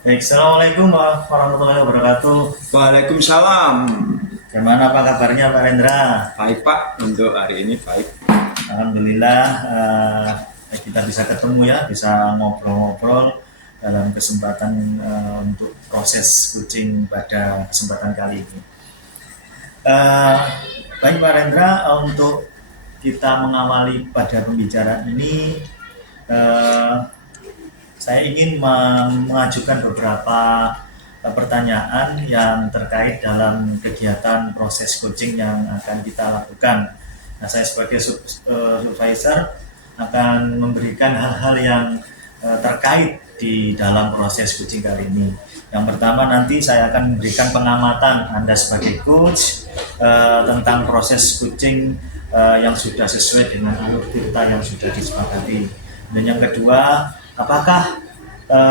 Baik, Assalamualaikum warahmatullahi wabarakatuh. Waalaikumsalam. Gimana Pak kabarnya Pak Rendra? Baik Pak, untuk hari ini baik. Alhamdulillah kita bisa ketemu ya, bisa ngobrol-ngobrol dalam kesempatan untuk proses coaching pada kesempatan kali ini. Eh, Baik Pak Rendra, untuk kita mengawali pada pembicaraan ini, eh, saya ingin mengajukan beberapa pertanyaan yang terkait dalam kegiatan proses coaching yang akan kita lakukan. Nah, saya sebagai supervisor akan memberikan hal-hal yang terkait di dalam proses coaching kali ini. Yang pertama, nanti saya akan memberikan pengamatan Anda sebagai coach tentang proses coaching yang sudah sesuai dengan alur kita yang sudah disepakati. Dan yang kedua, apakah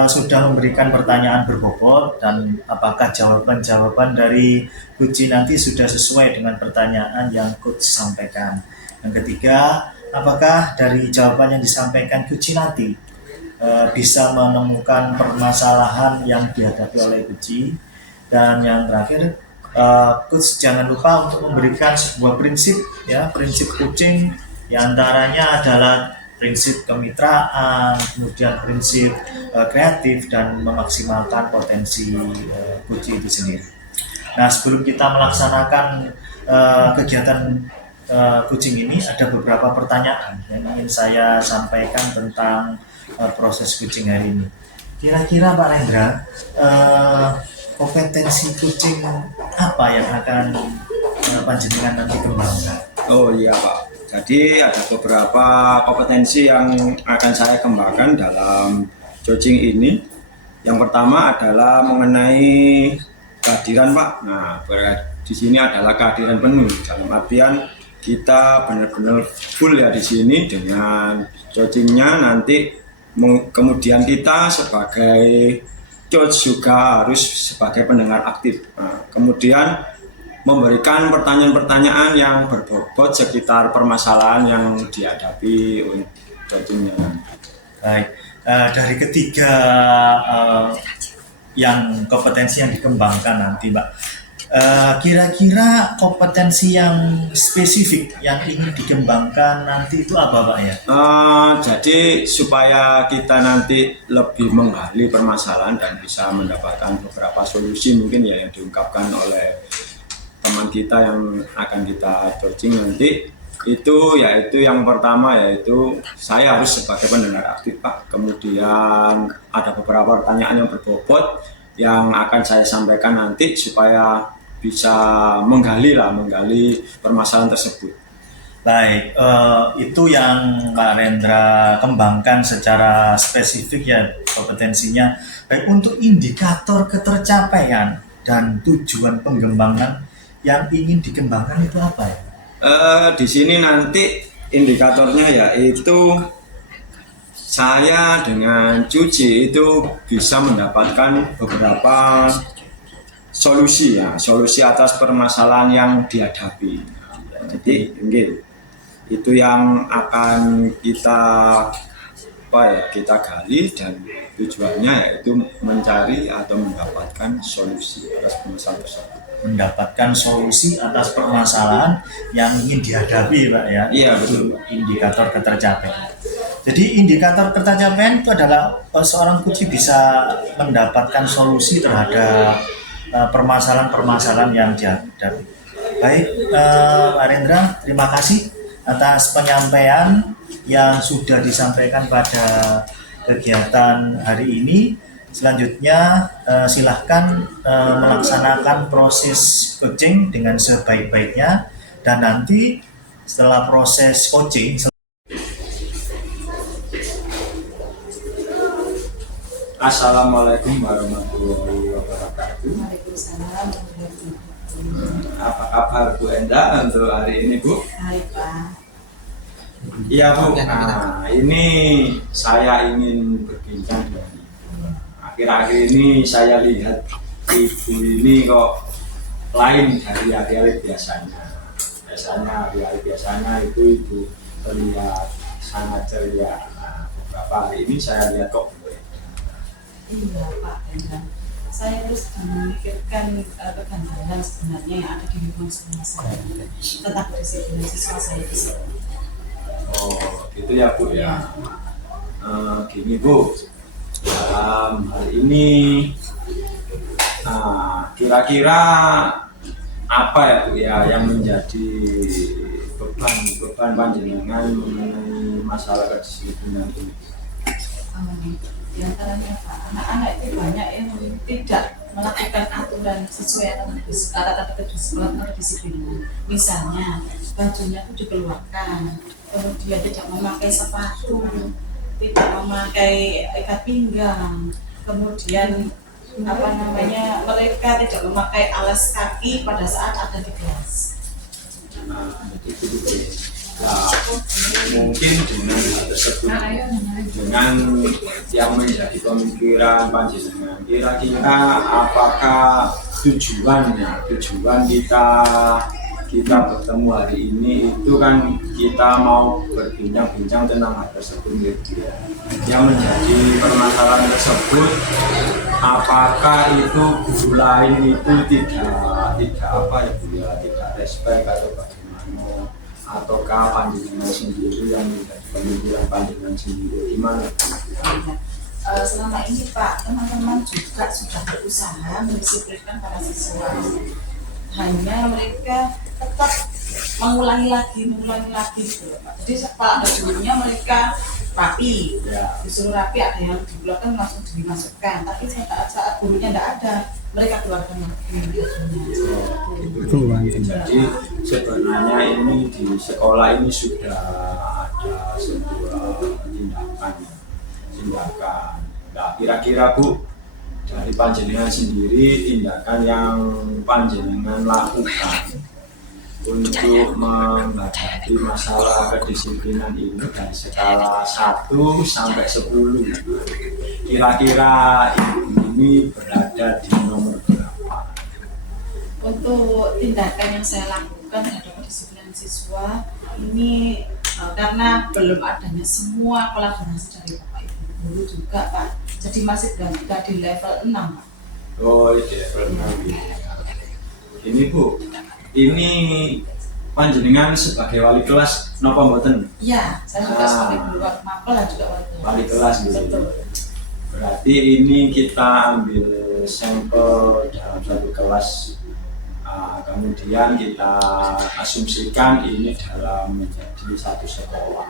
sudah memberikan pertanyaan berbobot dan apakah jawaban-jawaban dari coach nanti sudah sesuai dengan pertanyaan yang coach sampaikan. Yang ketiga, apakah dari jawaban yang disampaikan coach nanti bisa menemukan permasalahan yang dihadapi oleh coach. Dan yang terakhir, coach jangan lupa untuk memberikan sebuah prinsip, ya, prinsip coaching, diantaranya adalah prinsip kemitraan, kemudian prinsip kreatif dan memaksimalkan potensi coach itu sendiri. Nah, sebelum kita melaksanakan kegiatan coaching ini, ada beberapa pertanyaan yang ingin saya sampaikan tentang proses coaching hari ini. Kira-kira Pak Rendra, kompetensi coaching apa yang akan panjenengan nanti kembangkan? Oh iya Pak. Jadi ada beberapa kompetensi yang akan saya kembangkan dalam coaching ini. Yang pertama adalah mengenai kehadiran Pak. Nah, di sini adalah kehadiran penuh. Dalam artian kita benar-benar full ya di sini dengan coachingnya. Nanti kemudian kita sebagai coach juga harus sebagai pendengar aktif. Nah, kemudian memberikan pertanyaan-pertanyaan yang berbobot sekitar permasalahan yang dihadapi oleh coachingnya. Baik, dari ketiga yang kompetensi yang dikembangkan nanti, Mbak, kira-kira kompetensi yang spesifik yang ingin dikembangkan nanti itu apa, Pak ya? Jadi supaya kita nanti lebih menggali permasalahan dan bisa mendapatkan beberapa solusi mungkin ya yang diungkapkan oleh teman kita yang akan kita coaching nanti, itu yaitu yang pertama yaitu saya harus sebagai pendengar aktif Pak. Kemudian ada beberapa pertanyaan yang berbobot yang akan saya sampaikan nanti supaya bisa menggali permasalahan tersebut. Baik, itu yang Pak Rendra kembangkan secara spesifik ya kompetensinya. Baik, untuk indikator ketercapaian dan tujuan pengembangan yang ingin dikembangkan itu apa ya? Di sini nanti indikatornya yaitu saya dengan cuci itu bisa mendapatkan beberapa solusi ya, solusi atas permasalahan yang dihadapi. Jadi itu yang akan kita gali dan tujuannya yaitu mencari atau mendapatkan solusi atas permasalahan tersebut. Mendapatkan solusi atas permasalahan yang ingin dihadapi, Pak ya. Iya betul. Indikator ketercapaian. Jadi indikator ketercapaian itu adalah seorang coach bisa mendapatkan solusi terhadap permasalahan-permasalahan yang dihadapi. Baik, Pak Rendra, terima kasih atas penyampaian yang sudah disampaikan pada kegiatan hari ini. Selanjutnya silahkan melaksanakan proses coaching dengan sebaik-baiknya, dan nanti setelah proses coaching. Assalamualaikum warahmatullahi wabarakatuh. Apa kabar Bu Enda untuk hari ini Bu? Hai Pak. Iya Bu. Nah, ini saya ingin berbincang dengan akhir-akhir ini saya lihat ibu ini kok lain dari hari-hari biasanya. Biasanya hari-hari biasanya itu ibu terlihat sangat ceria. Nah, beberapa hari ini saya lihat kok Iya Pak Endang, saya terus memikirkan kegagalan sebenarnya yang ada di lingkungan sekolah saya tentang kedisiplinan siswa saya di sini. Oh, gitu ya Bu ya. Gini Bu, dalam hal ini kira-kira apa ya Bu ya yang menjadi beban panjenengan mengenai masalah kedisiplinan ini? Di antaranya Pak, anak-anak itu banyak yang tidak melakukan aturan sesuai kata-kata kedisiplinan. Misalnya bajunya itu dikeluarkan, kemudian tidak memakai sepatu, tidak memakai ikat pinggang, kemudian mereka tidak memakai alas kaki pada saat ada di kelas. Itu nah, mungkin dengan hal tersebut, dengan yang menjadi pemikiran panjenengan, kira-kira apakah tujuan kita bertemu hari ini itu kan kita mau berbincang-bincang tentang hal tersebut gitu ya. Yang menjadi permasalahan tersebut, apakah itu guru lain itu tidak respect atau bagaimana, ataukah panjenengan sendiri yang menjadi pemikiran panjenengan sendiri gimana? Selama ini Pak, teman-teman juga sudah berusaha mendisiplinkan para siswa. Hanya mereka tetap mengulangi lagi gitu Pak. Jadi kalau ada dulunya mereka rapi, disuruh rapi, ada yang dikeluarkan langsung dimasukkan. Tapi saat gurunya tidak ada, mereka keluarkan lagi. Jadi sebenarnya ini di sekolah ini sudah ada sebuah tindakan. Nah, kira-kira Bu, dari panjenengan sendiri, tindakan yang panjenengan lakukan untuk menghadapi masalah kedisiplinan ini dari skala 1 sampai 10, kira-kira ini berada di nomor berapa? Untuk tindakan yang saya lakukan terhadap kedisiplinan siswa ini karena belum adanya semua kolaborasi dari Bapak Ibu guru juga Pak, jadi masih berada di level 6 Pak. Oh iya, level 6. Ini Bu, ini panjenengan sebagai wali kelas napa mboten? Iya, saya juga sebagai guru mapel dan juga wali kelas. Betul. Berarti ini kita ambil sampel dalam satu kelas, kemudian kita asumsikan ini dalam menjadi satu sekolah.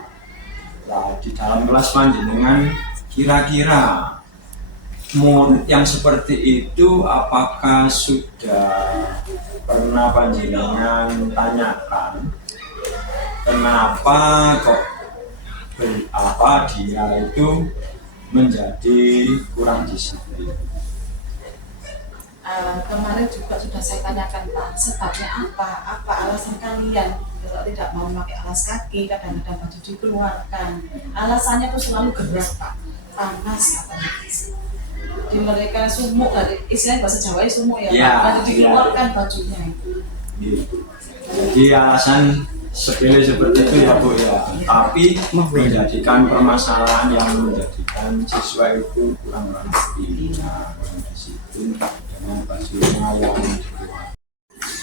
Nah, di dalam kelas panjenengan kira-kira yang seperti itu apakah sudah pernah panjenengan tanyakan kenapa kok dia itu menjadi kurang disiplin? Kemarin juga sudah saya tanyakan Pak, sebabnya apa alasan kalian kalau tidak mau memakai alas kaki, kadang-kadang baju dikeluarkan, alasannya itu selalu gerah Pak, panas katanya. Di mereka sumuk, istilahnya bahasa Jawa sumuk ya, Pak, dikeluarkan bajunya itu. Jadi alasan sepele seperti itu ya Bu ya, tapi menjadikan permasalahan yang menjadikan siswa itu kurang disiplin dengan bajunya yang dikeluarkan.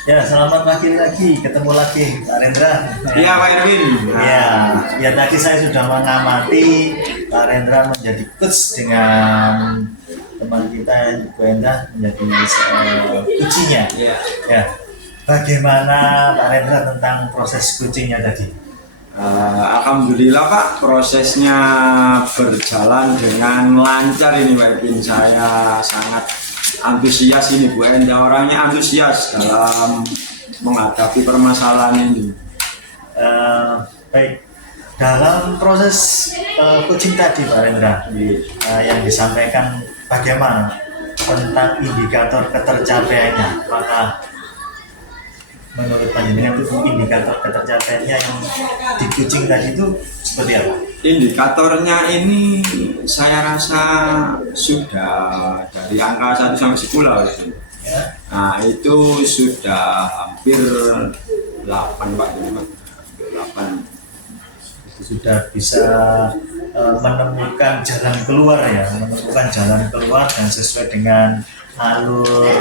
Ya, selamat pagi lagi, ketemu lagi Pak Rendra. Iya Pak Irwin. Ya tadi saya sudah mengamati Pak Rendra menjadi coach dengan teman kita Bu Endang menjadi coachingnya. Ya, bagaimana Pak Rendra tentang proses coachingnya tadi? Alhamdulillah Pak, prosesnya berjalan dengan lancar ini Pak Irwin. Saya sangat antusias ini Bu Endang, orangnya antusias dalam menghadapi permasalahan ini. Baik, dalam proses coaching tadi Pak Rendra, yang disampaikan bagaimana tentang indikator ketercapaiannya? Apakah menurut panjenengan itu indikator ketercapaiannya yang di coaching tadi itu seperti apa? Indikatornya ini saya rasa sudah dari angka 1 sampai 10 itu. Nah itu sudah hampir 8 Pak, 8. Itu sudah bisa menemukan jalan keluar ya, menemukan jalan keluar dan sesuai dengan alur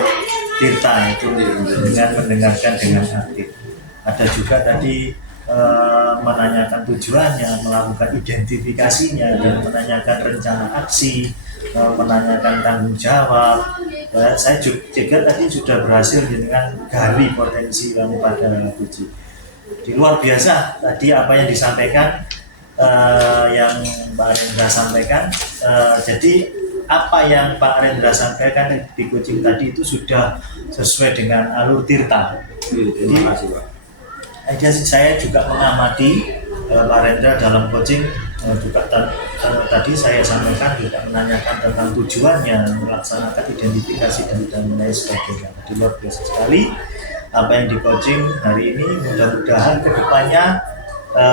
Tirta itu dengan mendengarkan dengan aktif. Ada juga tadi menanyakan tujuannya, melakukan identifikasinya, dan menanyakan rencana aksi, menanyakan tanggung jawab. Saya juga tadi sudah berhasil dengan gali potensi kamu pada Puji. Di luar biasa tadi apa yang disampaikan, yang Pak Arendra sampaikan. Jadi apa yang Pak Arendra sampaikan di coaching tadi itu sudah sesuai dengan alur Tirta. Terima kasih, Pak. Saya juga mengamati Pak Arendra dalam coaching, juga tadi saya sampaikan juga menanyakan tentang tujuannya, melaksanakan identifikasi dan lain sebagainya. Jadi luar biasa sekali apa yang di coaching hari ini. Mudah-mudahan kedepannya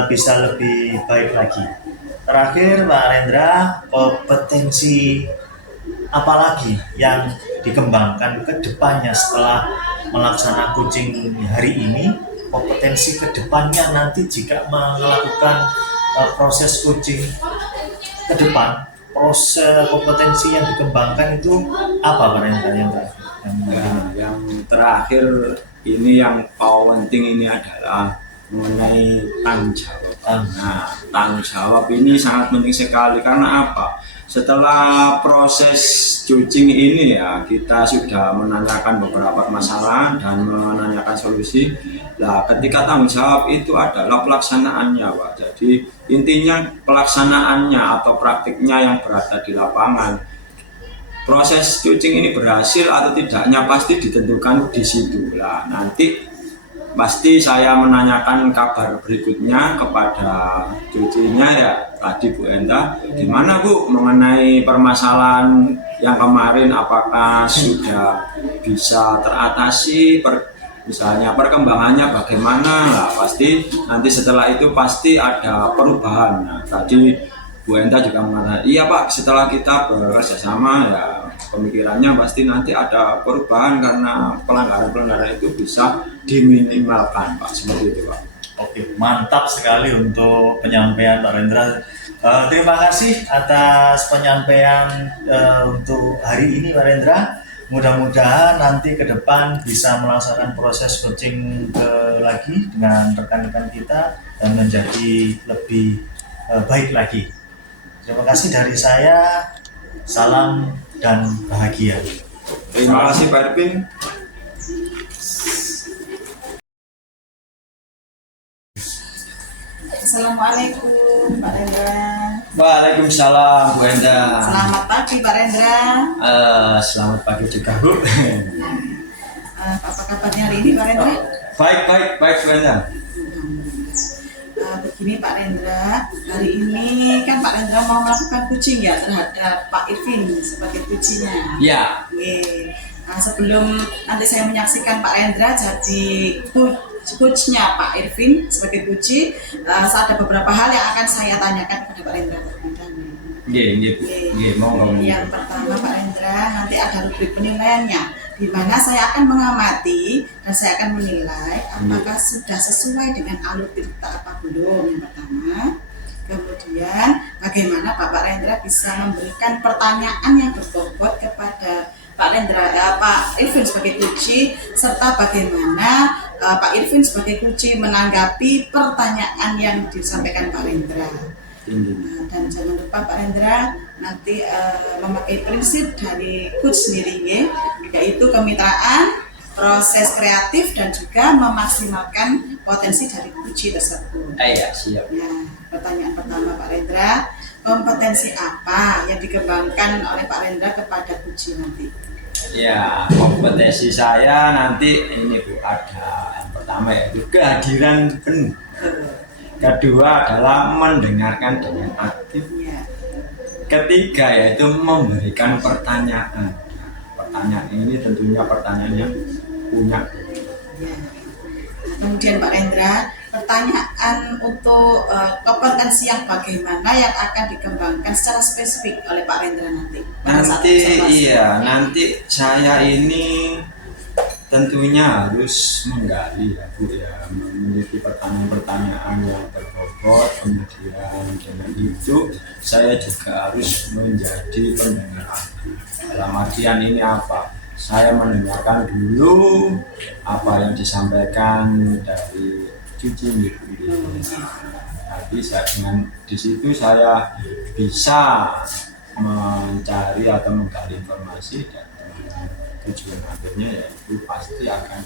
bisa lebih baik lagi. Terakhir Pak Arendra, kompetensi apa lagi yang dikembangkan ke depannya setelah melaksanakan coaching hari ini? Kompetensi ke depannya nanti jika melakukan proses coaching ke depan, proses kompetensi yang dikembangkan itu apa Pak Arendra yang terakhir? Yang terakhir ini yang penting ini adalah mengenai tanggung jawab. Nah, tanggung jawab ini sangat penting sekali karena apa? Setelah proses coaching ini ya kita sudah menanyakan beberapa masalah dan menanyakan solusi. Nah, ketika tanggung jawab itu adalah pelaksanaannya, Pak. Jadi intinya pelaksanaannya atau praktiknya yang berada di lapangan. Proses coaching ini berhasil atau tidaknya pasti ditentukan di situ. Lah, nanti pasti saya menanyakan kabar berikutnya kepada cucinya ya tadi Bu Enda, gimana Bu mengenai permasalahan yang kemarin, apakah sudah bisa teratasi, misalnya perkembangannya bagaimana. Lah, pasti nanti setelah itu pasti ada perubahan. Nah, tadi Bu Enda juga mengatakan iya Pak, setelah kita bekerja sama ya pemikirannya pasti nanti ada perubahan karena pelanggaran-pelanggaran itu bisa diminimalkan Pak, seperti itu Pak. Oke, mantap sekali untuk penyampaian Pak Arendra. Terima kasih atas penyampaian untuk hari ini Pak Arendra. Mudah-mudahan nanti ke depan bisa melaksanakan proses coaching lagi dengan rekan-rekan kita dan menjadi lebih baik lagi. Terima kasih dari saya. Salam dan bahagia. Terima kasih Pak Irvin. Assalamualaikum Pak Rendra. Waalaikumsalam Bu Enda. Selamat pagi Pak Rendra. Selamat pagi juga Bu. Apa kabarnya hari ini Pak Rendra? Baik Bu Enda. Begini Pak Rendra, hari ini kan Pak Rendra mau melakukan coaching ya terhadap Pak Irvin sebagai coachnya. Ya. Nah, sebelum nanti saya menyaksikan Pak Rendra jadi coachnya Pak Irvin sebagai coach, ada beberapa hal yang akan saya tanyakan kepada Pak Rendra. Yang pertama Pak Rendra, nanti ada rubrik penilaiannya, di mana saya akan mengamati dan saya akan menilai apakah sudah sesuai dengan alur Tirta apa belum, yang pertama. Kemudian bagaimana Bapak Rendra bisa memberikan pertanyaan yang berbobot kepada Pak Rendra, Pak Irvin sebagai coach, serta bagaimana Pak Irvin sebagai coach menanggapi pertanyaan yang disampaikan Pak Rendra. Dan jangan lupa Pak Rendra nanti memakai prinsip dari coach sendiri yaitu kemitraan, proses kreatif, dan juga memaksimalkan potensi dari coach tersebut. Iya, siap. Nah, pertanyaan pertama Pak Rendra, kompetensi apa yang dikembangkan oleh Pak Rendra kepada coach nanti? Ya, kompetensi saya nanti ini Bu, ada yang pertama yaitu kehadiran penuh. Kedua adalah mendengarkan dengan aktif. Ya. Ketiga yaitu memberikan pertanyaan. Pertanyaan ini tentunya pertanyaan yang punya. Ya. Kemudian Pak Rendra, pertanyaan untuk kompetensi yang bagaimana yang akan dikembangkan secara spesifik oleh Pak Rendra nanti? Nanti saya ini tentunya harus menggali ya Bu ya, memiliki pertanyaan-pertanyaan yang berbobot repot, kemudian dengan itu saya juga harus menjadi pendengar lagu. Dalam artian ini apa? Saya mendengarkan dulu apa yang disampaikan dari cuci ibu ini. Jadi saya dengan di situ saya bisa mencari atau menggali informasi dan tujuan akhirnya yaitu pasti akan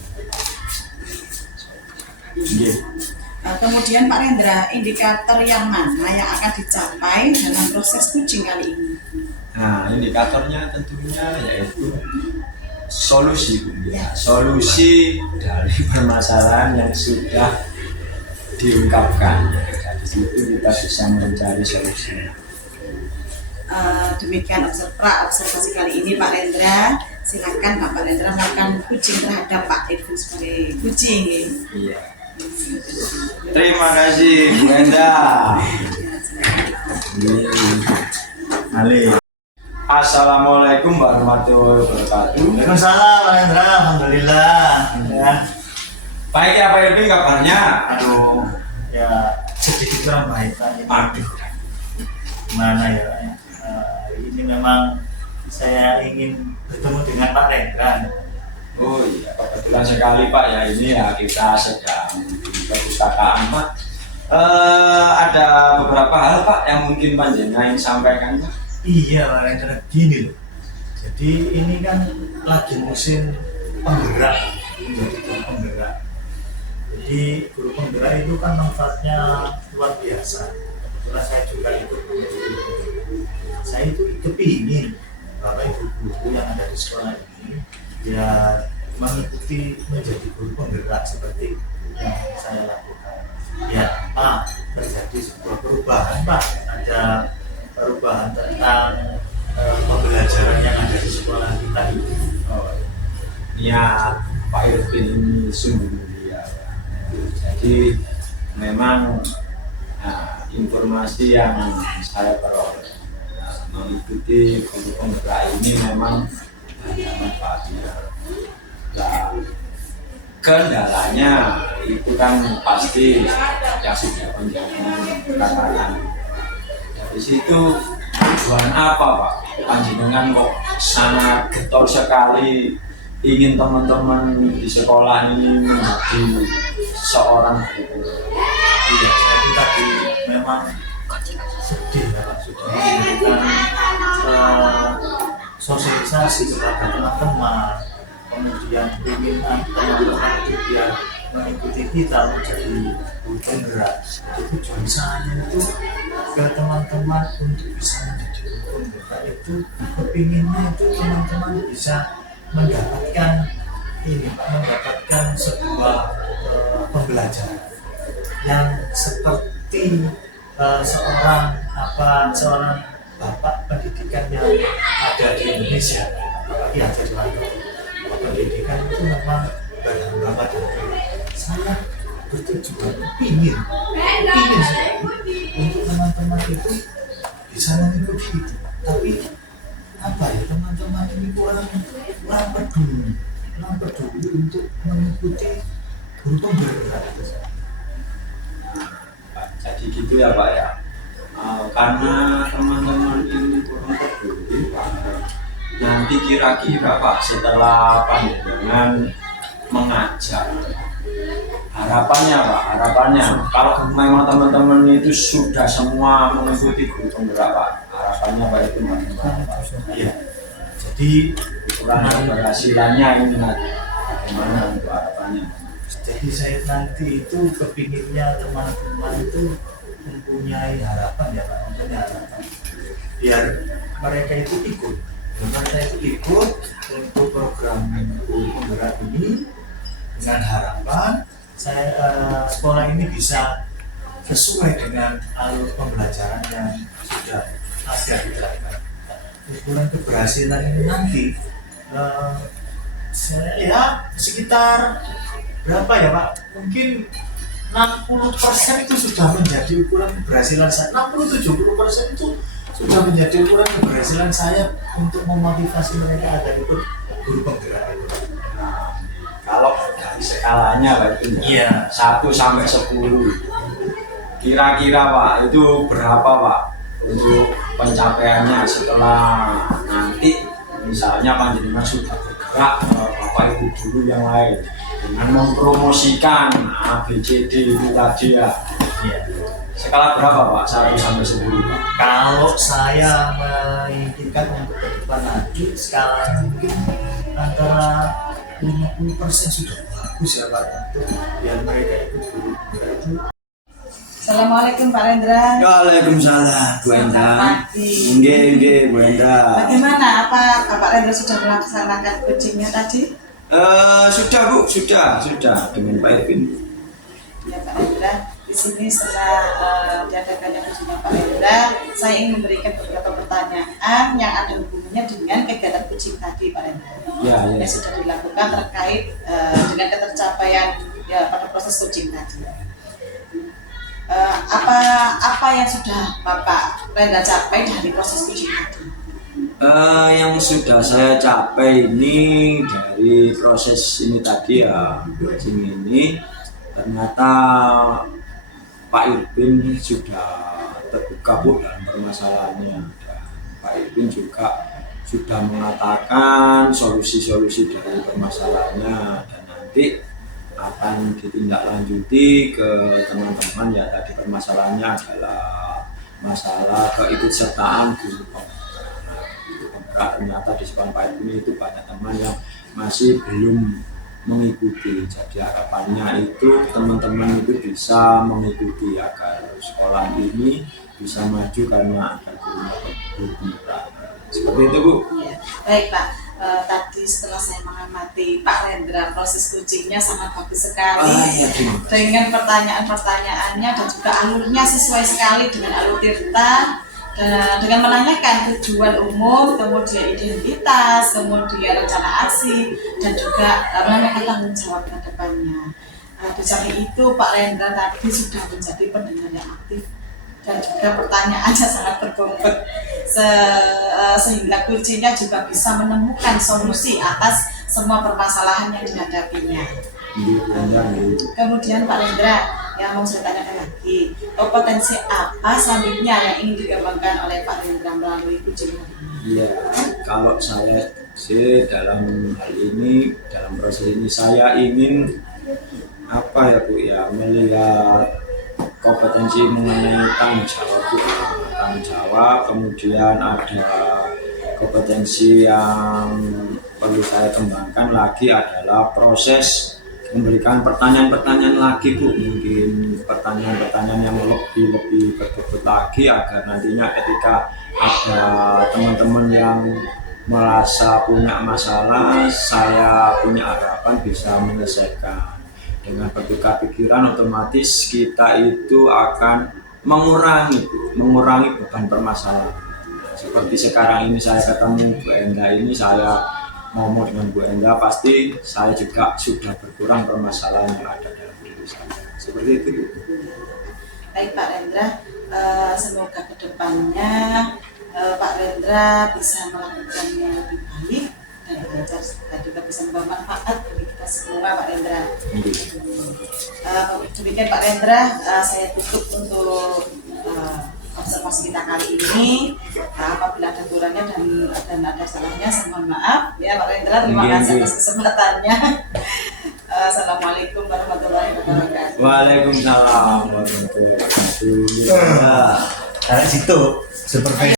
Kemudian Pak Rendra, indikator yang mana yang akan dicapai dalam proses coaching kali ini? Nah, indikatornya tentunya yaitu solusi, ya. Solusi dari permasalahan yang sudah diungkapkan. Dari situ kita bisa mencari solusinya. Demikian observasi kali ini Pak Rendra. Silakan Pak Rendra melakukan coaching terhadap Pak Irfan sebagai coaching. Iya. Terima kasih Bu Enda. Ali. Assalamualaikum warahmatullahi wabarakatuh. Waalaikumsalam Pak Hendra, alhamdulillah. Ya. Baik ya Pak Irvin kabarnya? Aduh, ya sedikit kurang baik Pak. Aduh. Gimana ya Pak? Ini memang saya ingin bertemu dengan Pak Hendra. Oh iya, kebetulan sekali Pak ya, ini ya kita sedang di perpustakaan Pak. Ada beberapa hal Pak yang mungkin panjenengan ingin sampaikan Pak. Iya Pak Hendra, gini loh. Jadi ini kan lagi musim penggerak, menjadi guru penggerak. Jadi guru penggerak itu kan manfaatnya luar biasa. Kebetulan saya juga ikut menjadi guru penggerak. Saya itu kepingin Bapak Ibu guru yang ada di sekolah ini ya mengikuti menjadi guru penggerak seperti yang saya lakukan. Ya Pak, terjadi sebuah perubahan Pak. Ada perubahan tentang pembelajaran yang ada di sekolah kita ini. Oh, ya Pak Irvin ini sungguh mulia. Jadi memang informasi yang saya peroleh mengikuti guru penggerak ini memang banyak manfaatnya. Nah, kendalanya itu kan pasti yang sudah penjelasan katakan. Dari situ tujuan apa Pak? Panjenengan kok sangat getol sekali ingin teman-teman di sekolah ini menjadi seorang guru. Iya, saya itu tadi memang sedih ya Pak, sudah memberikan sosialisasi kepada teman-teman, kemudian ingin teman-teman itu biar mengikuti kita menjadi guru penggerak. Jadi tujuan saya itu ke teman-teman untuk bisa menjadi guru penggerak itu kepinginnya itu teman-teman bisa mendapatkan ini Pak, mendapatkan sebuah pembelajaran yang seperti seorang bapak pendidikan yang ada di Indonesia, apalagi ada di Lampung. Pendidikan itu memang berhamba pada saya bertujuan ingin untuk teman-teman itu bisa mengikuti itu, tapi apa ya teman-teman ini kurang peduli untuk mengikuti guru penggerak. Jadi gitu ya Pak ya. Karena teman-teman ini kurang peduli Pak. Nanti kira-kira Pak setelah panjenengan mengajar, harapannya Pak, kalau memang teman-teman itu sudah semua mengikuti guru penggerak Pak, harapannya Pak itu bagaimana? Iya. Jadi ukuran keberhasilannya ini bagaimana untuk harapannya? Jadi saya nanti itu kepinginnya teman-teman itu mempunyai harapan ya Pak, mempunyai harapan biar mereka itu ikut untuk program guru penggerak ini dengan harapan sekolah ini bisa sesuai dengan alur pembelajaran yang sudah ada diterapkan. Ukuran keberhasilan ini nanti saya ya sekitar berapa ya Pak? Mungkin 60% itu sudah menjadi ukuran keberhasilan saya. 60-70% itu sudah menjadi ukuran keberhasilan saya untuk memotivasi mereka agar ikut guru penggerak itu. Nah, kalau dari skalanya Pak itu Iya. 1 sampai 10. Kira-kira Pak, itu berapa Pak untuk pencapaiannya setelah nanti misalnya panjenengan sudah bergerak Bapak Ibu guru yang lain dengan mempromosikan ABCD itu tadi ya. Iya. Skala berapa Pak? 1 sampai 10 Pak? Kalau saya memikirkan untuk ke depan lagi, skala mungkin antara 50% sudah bagus ya Pak, untuk biar mereka ikut guru itu. Assalamualaikum Pak Rendra. Waalaikumsalam Bu Enda. Selamat pagi. Nggih Bu Enda. Bagaimana? Apa Pak Rendra sudah melaksanakan coachingnya tadi? Sudah Bu, sudah dengan Pak Irvin. Ya Pak Rendra, di sini setelah diadakannya coachingnya Pak Rendra, saya ingin memberikan beberapa pertanyaan yang ada hubungannya dengan kegiatan coaching tadi Pak Rendra. Ya. Yang sudah dilakukan terkait dengan ketercapaian ya, pada proses coaching tadi. Apa yang sudah Bapak Rendra capai dari proses coaching tadi? Yang sudah saya capai ini dari proses ini tadi ya, coaching ini ternyata Pak Irvin sudah terbuka Bu dalam permasalahannya. Dan Pak Irvin juga sudah mengatakan solusi-solusi dari permasalahannya dan nanti akan ditindaklanjuti ke teman-teman ya. Tadi permasalahannya adalah masalah keikutsertaan guru penggerak. Ternyata di sekolah Pak Irvin itu banyak teman yang masih belum mengikuti. Jadi harapannya itu teman-teman itu bisa mengikuti agar sekolah ini bisa maju karena ada guru penggerak. Seperti itu Bu. Ya, baik Pak. Tadi setelah saya mengamati Pak Rendra, proses coachingnya sangat bagus sekali. Iya, terima kasih. Dengan pertanyaan-pertanyaannya dan juga alurnya sesuai sekali dengan alur Tirta. Dan dengan menanyakan tujuan umum, kemudian identitas, kemudian rencana aksi, dan juga menanyakan tanggung jawab ke depannya. Di samping itu Pak Rendra tadi sudah menjadi pendengar yang aktif dan juga pertanyaannya sangat berbobot sehingga kuncinya juga bisa menemukan solusi atas semua permasalahan yang dihadapinya. Kemudian Pak Rendra, yang mau saya tanyakan lagi, potensi apa selanjutnya yang ingin dikembangkan oleh Pak Rendra melalui coaching? Iya, kalau saya sih dalam hal ini, dalam proses ini saya ingin apa ya Bu ya, melihat kompetensi mengenai tanggung jawab Bu. Tanggung jawab, kemudian ada kompetensi yang perlu saya kembangkan lagi adalah proses memberikan pertanyaan-pertanyaan lagi Bu, mungkin pertanyaan-pertanyaan yang lebih berbobot lagi agar nantinya ketika ada teman-teman yang merasa punya masalah, saya punya harapan bisa menyelesaikan. Dengan bertukar pikiran otomatis kita itu akan mengurangi beban permasalahan. Seperti sekarang ini saya ketemu Bu Enda ini, saya ngomong dengan Bu Enda, pasti saya juga sudah berkurang permasalahan yang ada dalam diri saya. Seperti itu Bu. Baik Pak Rendra, semoga kedepannya Pak Rendra bisa melakukan yang lebih baik dan lancar dan juga bisa membawa manfaat bagi kita semua Pak Rendra. Demikian Pak Rendra, saya tutup untuk observasi kita kali ini. Apabila ada kurangnya dan ada salahnya, saya mohon maaf ya Pak Rendra. Terima kasih atas kesempatannya. Assalamualaikum warahmatullahi wabarakatuh. Waalaikumsalam warahmatullahi wabarakatuh. Dari situ supervisi.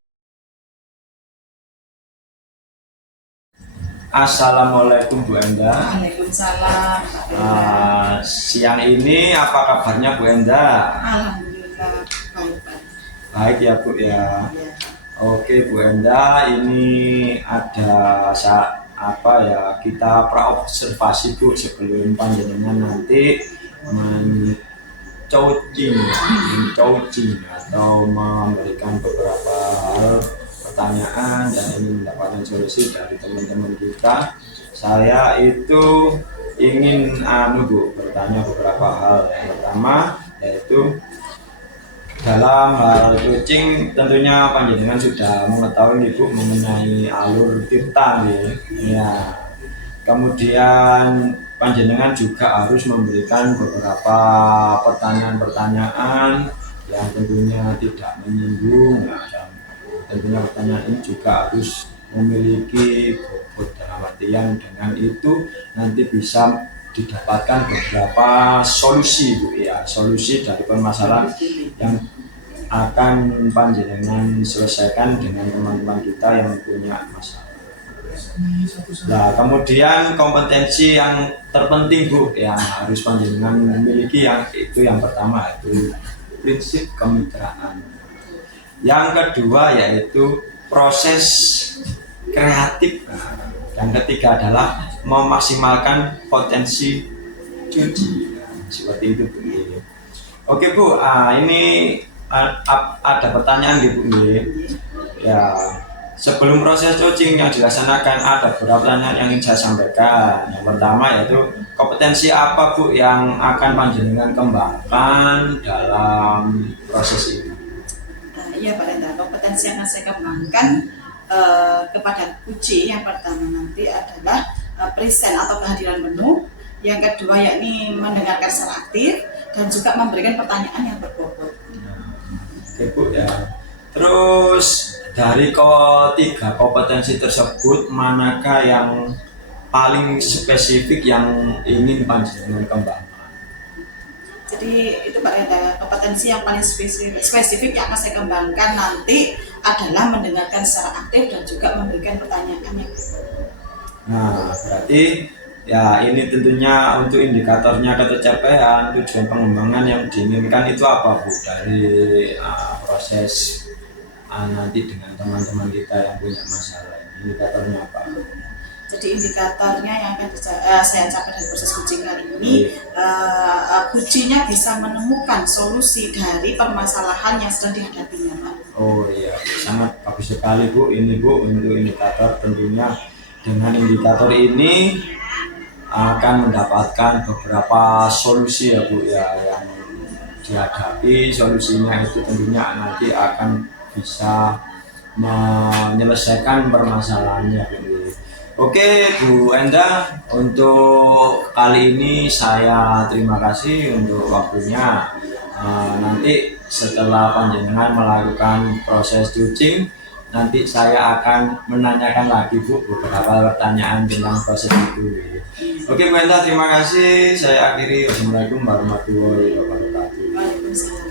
Assalamualaikum Bu Enda. Waalaikumsalam Pak Rendra. Siang ini apa kabarnya Bu Enda? Alhamdulillah baik. Baik ya Bu ya. Ya. Oke Bu Enda, ini ada kita praobservasi Bu sebelum panjenengan nanti coaching atau memberikan beberapa hal pertanyaan dan ingin mendapatkan solusi dari teman-teman kita. Saya itu ingin bertanya beberapa hal. Yang pertama yaitu dalam hal coaching tentunya panjenengan sudah mengetahui Ibu mengenai alur Tirta ya. Kemudian panjenengan juga harus memberikan beberapa pertanyaan-pertanyaan yang tentunya tidak menyinggung. Nah, dan tentunya pertanyaan ini juga harus memiliki bobot, dalam artian dengan itu nanti bisa didapatkan beberapa solusi Bu ya, solusi dari permasalahan yang akan panjenengan selesaikan dengan teman-teman kita yang punya masalah. Nah, kemudian kompetensi yang terpenting Bu yang harus panjenengan memiliki yang pertama itu prinsip kemitraan. Yang kedua yaitu proses kreatif. Yang ketiga adalah memaksimalkan potensi cuci. Seperti itu Bu. Oke Bu, ini ada pertanyaan Bu. Ya, sebelum proses coaching yang dilaksanakan ada beberapa pertanyaan yang ingin saya sampaikan. Yang pertama yaitu kompetensi apa Bu yang akan panjenengan kembangkan dalam proses ini? Iya Pak Rendra, kompetensi yang akan saya kembangkan kepada Kuci yang pertama nanti adalah present atau kehadiran menu. Yang kedua yakni mendengarkan secara aktif dan juga memberikan pertanyaan yang berbobot. Oke Bu ya. Terus dari ketiga kompetensi tersebut manakah yang paling spesifik yang ingin panjenengan kembangkan? Jadi itu Pak Rendra, kompetensi yang paling spesifik yang akan saya kembangkan nanti adalah mendengarkan secara aktif dan juga memberikan pertanyaan yang berbobot. Nah, berarti ya ini tentunya untuk indikatornya ketercapaian tujuan pengembangan yang diinginkan itu apa Bu dari proses nanti dengan teman-teman kita yang punya masalah, indikatornya apa? Jadi indikatornya yang akan saya capai dari proses coaching kali ini, kuncinya bisa menemukan solusi dari permasalahan yang sedang dihadapinya Pak. Oh iya, sangat bagus sekali Bu ini Bu untuk indikator. Tentunya dengan indikator ini akan mendapatkan beberapa solusi ya Bu ya yang dihadapi. Solusinya itu tentunya nanti akan bisa menyelesaikan permasalahannya Bu. Oke Bu Enda, untuk kali ini saya terima kasih untuk waktunya. Nanti setelah panjenengan melakukan proses coaching, nanti saya akan menanyakan lagi Bu beberapa pertanyaan tentang proses itu. Oke Bu Enda, terima kasih. Saya akhiri. Wassalamualaikum warahmatullahi wabarakatuh. Waalaikumsalam.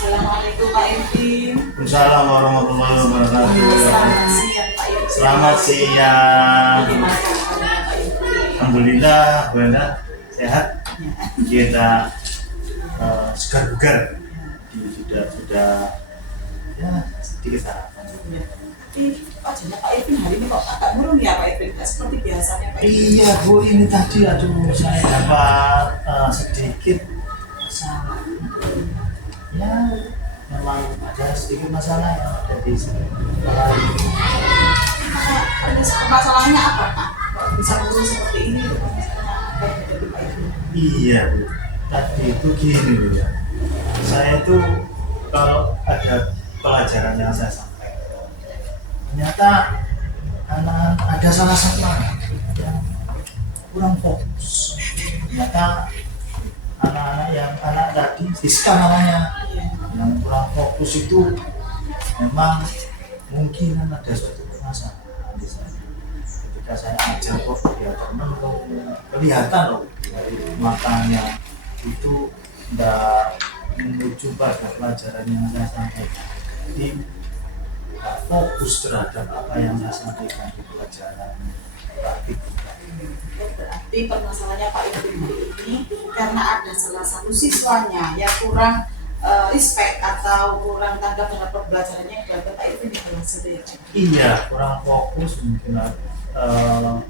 Assalamualaikum Pak Irfin. Waalaikumsalam warahmatullahi wabarakatuh. Selamat siang Pak Irfin. Selamat siang. Bagaimana kabarnya Pak Irfin? Alhamdulillah Bu Enda sehat. Kita segar bugar. Sudah ya sedikit harapan. Wajahnya Pak Irfin hari ini kok agak murung ya Pak Irfin, tidak seperti biasanya Pak Irfin. Iya Bu, ini tadi aduh saya dapat sedikit masalah. Ya memang ada sedikit masalah yang ada di sini. Masalahnya apa Pak? Kok bisa murung seperti ini? Masalahnya apa yang ada di Pak Irfin? Iya Bu, tadi itu gini Bu ya. Saya itu kalau ada pelajaran yang saya sampaikan, ternyata ada salah satu anak yang kurang fokus. Ternyata anak tadi Siska namanya, yang kurang fokus itu memang mungkin ada suatu permasalahan di sana. Ketika saya ajar kok ya teman kelihatan loh dari matanya itu tidak menuju pada pelajaran yang saya sampaikan. Jadi fokus terhadap apa yang saya sampaikan di pelajaran praktik. Berarti permasalahannya Pak Irfin ini karena ada salah satu siswanya yang kurang respect atau kurang tanggap terhadap pembelajarannya dari Pak Irfin di kelas itu ya Pak? Iya, kurang fokus mungkin. Kalau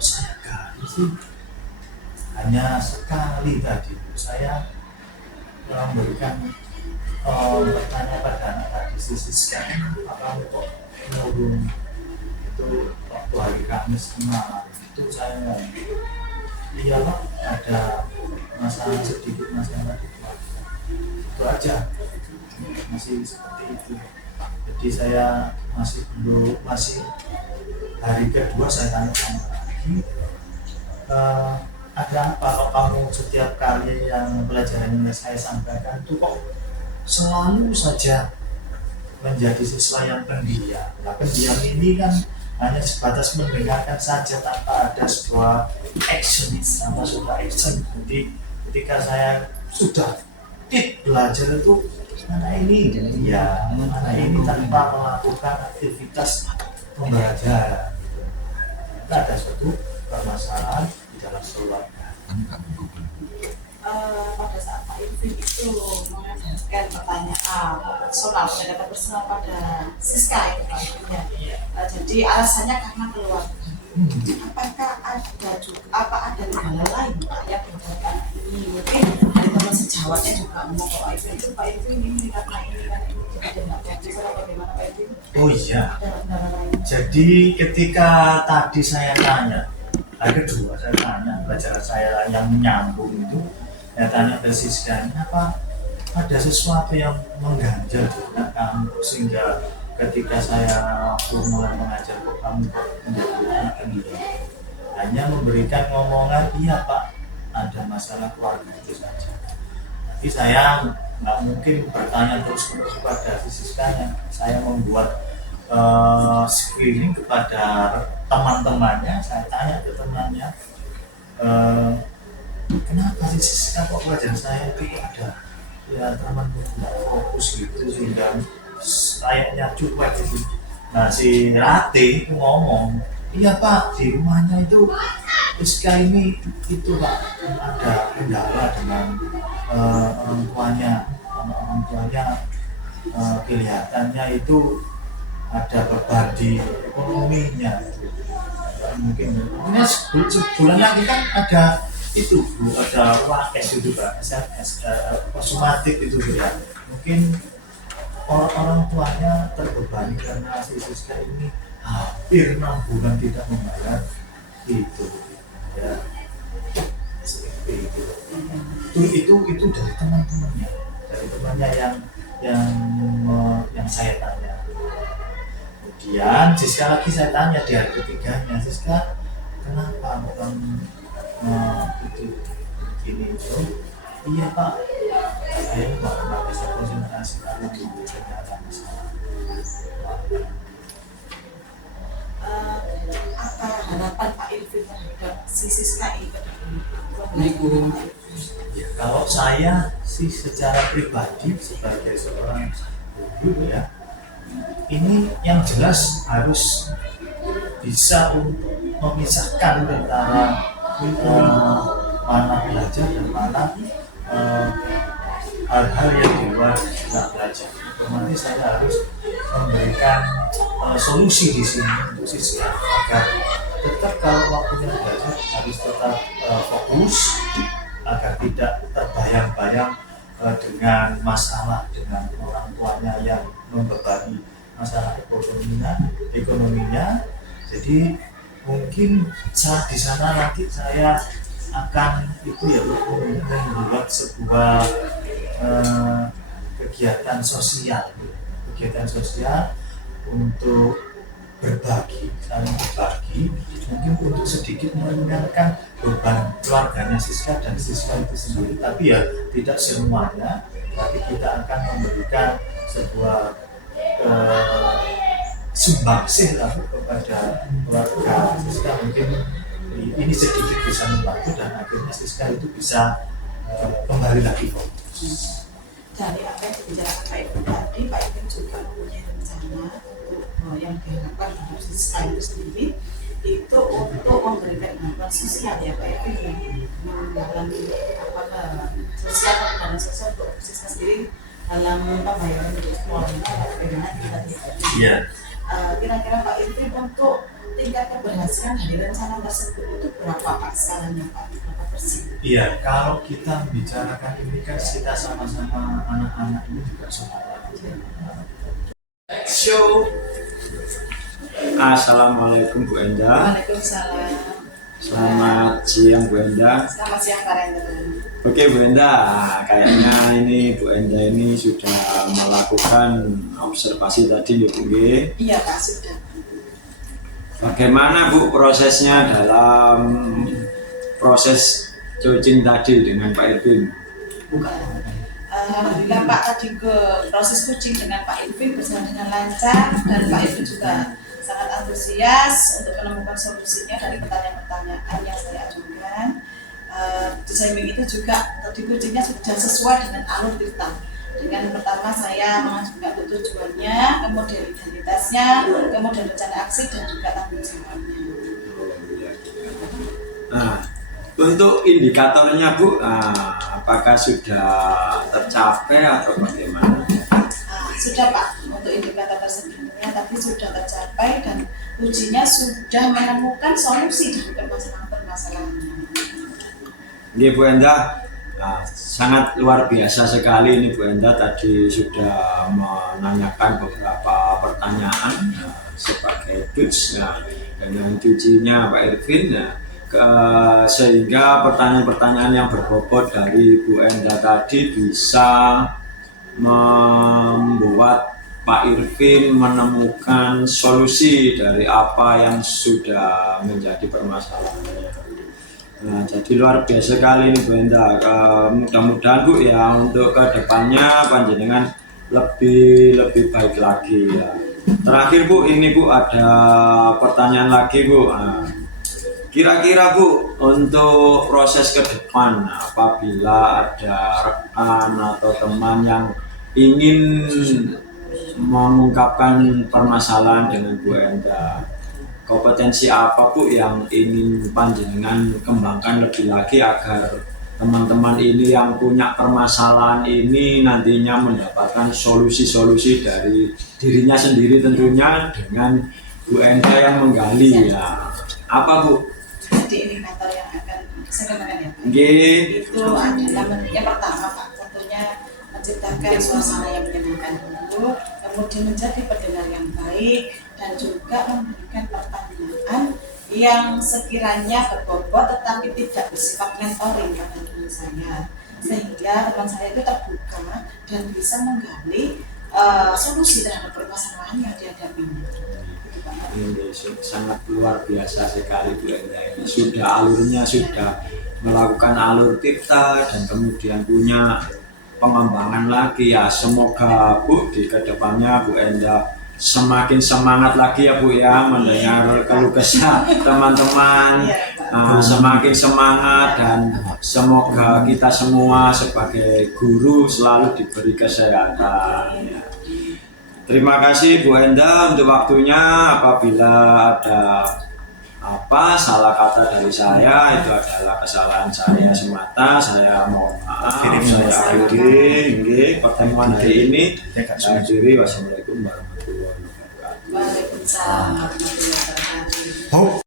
saya kali sih hanya sekali tadi saya memberikan bertanya pada anak tadi sisiskan apa kok menurun itu waktu hari Kamis kemarin itu saya ngomong iya Pak ada masalah sedikit masalah di keluarga itu aja masih seperti itu. Jadi saya masih hari kedua saya tanya lagi, ada apa kok kamu setiap kali yang pelajaran yang saya sampaikan itu kok selalu saja menjadi siswa yang pendiam. Nah, pendiam ini kan hanya sebatas mendengarkan saja tanpa ada sebuah action, tanpa sebuah action. Jadi ketika saya sudah belajar itu anak ini ya, anak ini tanpa melakukan aktivitas pembelajaran, itu ada suatu permasalahan di dalam keluarga. Pada saat Pak Irvin itu mengajarkan pertanyaan personal pada Siska itu Pak Irvin ya. Jadi alasannya karena keluarga. Apakah ada negara lain Pak yang berdasarkan ini? Mungkin dari teman sejawatnya juga ngomong Pak Irvin ini karena ini jadi tidak bagus atau bagaimana Pak Irvin? Oh iya. Ada negara lain. Jadi ketika tadi saya tanya, hari kedua saya tanya pelajaran saya yang menyambung itu, saya tanya ke Siska, apa ada sesuatu yang mengganjal di benak kamu sehingga ketika saya waktu mulai mengajar kok kamu kok menjadi anak pendidik, hanya memberikan ngomongan iya Pak, ada masalah keluarga itu saja. Tapi saya nggak mungkin bertanya terus kepada Siskanya. Saya membuat screening kepada teman-temannya. Saya tanya ke temannya, kenapa sih Siska kok pelajaran saya itu ada ya teman nggak fokus gitu sehingga kayaknya cuek gitu. Nah si Rati itu ngomong, iya Pak, di rumahnya itu Siska ini itu Pak ada kendala dengan orang tuanya kelihatannya itu ada beban di ekonominya. Mungkin ini sebulan lagi kan ada itu Bu, ada WAKES itu Pak, SMS konsumatif itu ya. Mungkin orang tuanya terbebani karena si Siska ini hampir 6 bulan tidak membayar itu ya, seperti itu dari teman-temannya yang saya tanya. Kemudian Siska lagi saya tanya di hari ketiganya, Siska kenapa kamu itu gini itu? Iya Pak, saya nggak bisa konsentrasi karena itu ternyata masalah. Apa harapan Pak Irvin terhadap si Siska ini? Ya, kalau saya sih secara pribadi sebagai seorang guru ya, ini yang jelas harus bisa untuk memisahkan antara mana belajar dan mana hal-hal yang di luar tidak belajar. Otomatis saya harus memberikan solusi di sini untuk Siska agar tetap kalau waktunya belajar harus tetap fokus agar tidak terbayang-bayang dengan masalah dengan orang tuanya yang membebani masalah ekonominya. Jadi mungkin saat di sana nanti saya akan itu ya membuat sebuah kegiatan sosial untuk berbagi, saling berbagi, mungkin untuk sedikit meringankan beban keluarganya Siska dan Siska itu sendiri. Tapi ya tidak semuanya, tapi kita akan memberikan sebuah sumbangsih lah kepada keluarga Siska. Mungkin ini sedikit bisa membantu dan akhirnya Siska itu bisa kembali lagi fokus. Dari apa yang dibicarakan Pak Irvin tadi, Pak Irvin juga mempunyai rencana untuk yang diharapkan terhadap Siska itu sendiri itu untuk memberikan bantuan sosial ya Pak Irvin, dalam sosial kepada sosial untuk Siska sendiri dalam pembayaran untuk sekolahnya bagaimana kita Iya. Kira-kira Pak Irvin untuk tingkat keberhasilan dari rencana tersebut itu berapa Pak sekarangnya Pak? Berapa persen? Iya, kalau kita membicarakan ini kan kita sama-sama anak-anak ini juga saudara. Show. Assalamualaikum Bu Enda. Waalaikumsalam. Selamat siang Bu Enda. Selamat siang Pak Rendra. Oke Bu Enda, kayaknya ini Bu Enda ini sudah melakukan observasi tadi ya Bu. Iya Pak, sudah. Bagaimana Bu prosesnya dalam proses coaching tadi dengan Pak Irvin? Alhamdulillah Pak, tadi ke proses coaching dengan Pak Irvin berjalan dengan lancar, dan Pak Irvin juga sangat antusias untuk menemukan solusinya dari pertanyaan-pertanyaan yang saya ajukan. Di samping itu juga tadi coachingnya sudah sesuai dengan alur kita. Dengan pertama saya mengajukan tujuannya, kemudian identitasnya, kemudian rencana aksi, dan juga tanggung jawabnya. Nah, untuk indikatornya Bu, apakah sudah tercapai atau bagaimana? Sudah Pak, untuk indikator tersebutnya tapi sudah tercapai, dan ujinya sudah menemukan solusi dari permasalahan-permasalahannya. Ini Bu Enda, sangat luar biasa sekali ini Bu Enda, tadi sudah menanyakan beberapa pertanyaan sebagai tuts dengan cucinya Pak Irvin, sehingga pertanyaan-pertanyaan yang berbobot dari Bu Enda tadi bisa membuat Pak Irvin menemukan solusi dari apa yang sudah menjadi permasalahannya. Nah, jadi luar biasa sekali ini Bu Enda. Mudah-mudahan Bu ya untuk kedepannya panjenengan lebih baik lagi ya. Terakhir Bu, ini Bu ada pertanyaan lagi Bu. Kira-kira Bu untuk proses ke depan apabila ada rekan atau teman yang ingin mengungkapkan permasalahan dengan Bu Enda, kompetensi apa Bu yang ingin panjenengan kembangkan lebih lagi agar teman-teman ini yang punya permasalahan ini nantinya mendapatkan solusi-solusi dari dirinya sendiri tentunya dengan Bu Enda yang menggali ya. Apa Bu? Jadi indikator yang akan saya kembangkan ya Pak. Itu adalah yang pertama Pak, tentunya menciptakan suasana yang menyenangkan dulu, kemudian menjadi pendengar yang baik, dan juga memberikan pertanyaan yang sekiranya berbobot tetapi tidak bersifat mentoring pada teman saya, sehingga teman saya itu terbuka dan bisa menggali solusi terhadap permasalahan yang dihadapi. ini sangat luar biasa sekali Bu Enda ini. Sudah alurnya sudah melakukan alur kita dan kemudian punya pengembangan lagi ya. Semoga Bu di kedepannya Bu Enda semakin semangat lagi ya Bu ya mendengar keluh kesah teman-teman, semakin semangat, dan semoga kita semua sebagai guru selalu diberi kesehatan ya. Terima kasih Bu Enda untuk waktunya. Apabila ada salah kata dari saya, itu adalah kesalahan saya semata. Saya mohon maaf. Saya akhiri pertemuan hari ini. Saya akhiri. Wassalamualaikum warahmatullahi wabarakatuh. Waalaikumsalam warahmatullahi wabarakatuh.